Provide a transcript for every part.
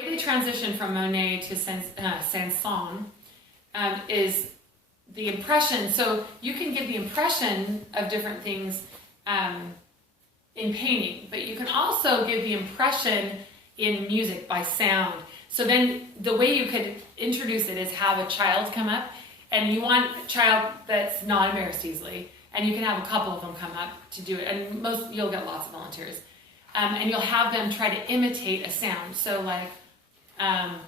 The way they transition from Monet to Saint-Saëns is the impression. So you can give the impression of different things in painting, but you can also give the impression in music by sound. So then the way you could introduce it is have a child come up, and you want a child that's not embarrassed easily, and you can have a couple of them come up to do it, and you'll get lots of volunteers. And you'll have them try to imitate a sound. So like an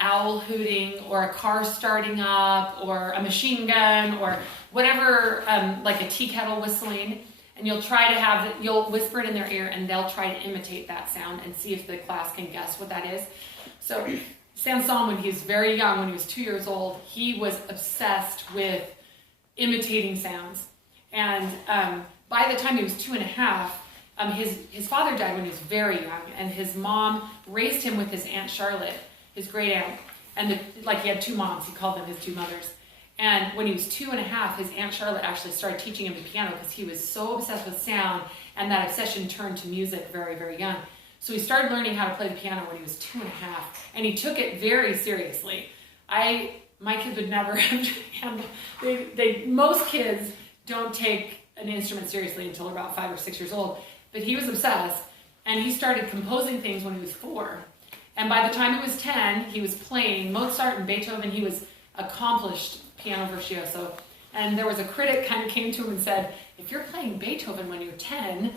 owl hooting, or a car starting up, or a machine gun, or whatever, like a tea kettle whistling. And you'll whisper it in their ear, and they'll try to imitate that sound and see if the class can guess what that is. So Saint-Saëns, when he was very young, when he was 2 years old, he was obsessed with imitating sounds. And by the time he was 2.5, his father died when he was very young, and his mom raised him with his Aunt Charlotte, his great aunt. And he had 2 moms, he called them his 2 mothers. And when he was 2.5, his Aunt Charlotte actually started teaching him the piano because he was so obsessed with sound, and that obsession turned to music very, very young. So he started learning how to play the piano when he was 2.5, and he took it very seriously. My kids would never have handled. Most kids don't take an instrument seriously until they're about 5 or 6 years old, but he was obsessed, and he started composing things when he was 4. And by the time he was 10, he was playing Mozart and Beethoven. He was accomplished piano virtuoso. And there was a critic kind of came to him and said, if you're playing Beethoven when you're 10,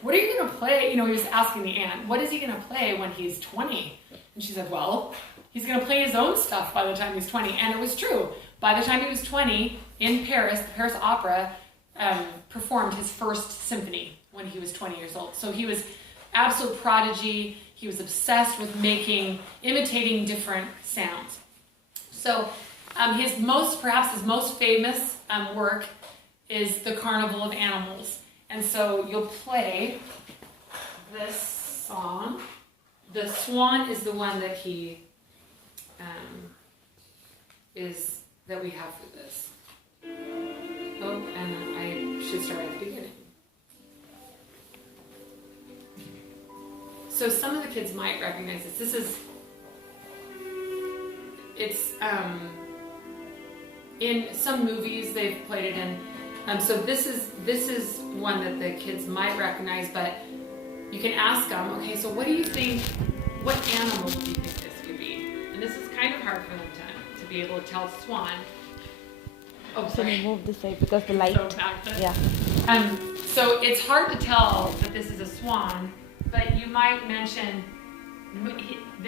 what are you going to play? He was asking the aunt, what is he going to play when he's 20? And she said, well, he's going to play his own stuff by the time he's 20. And it was true. By the time he was 20, in Paris, the Paris Opera performed his first symphony when he was 20 years old. So he was absolute prodigy. He was obsessed with imitating different sounds. So perhaps his most famous work is The Carnival of Animals. And so you'll play this song. The swan is the one that that we have for this. Oh, and I should start at the beginning. So some of the kids might recognize this. It's in some movies they've played it in. So this is one that the kids might recognize, but you can ask them, okay, so what do you think, what animal do you think this would be? And this is kind of hard for them to be able to tell swan. Oh, sorry. Can you move this way because the light? Yeah. So it's hard to tell that this is a swan, but you might mention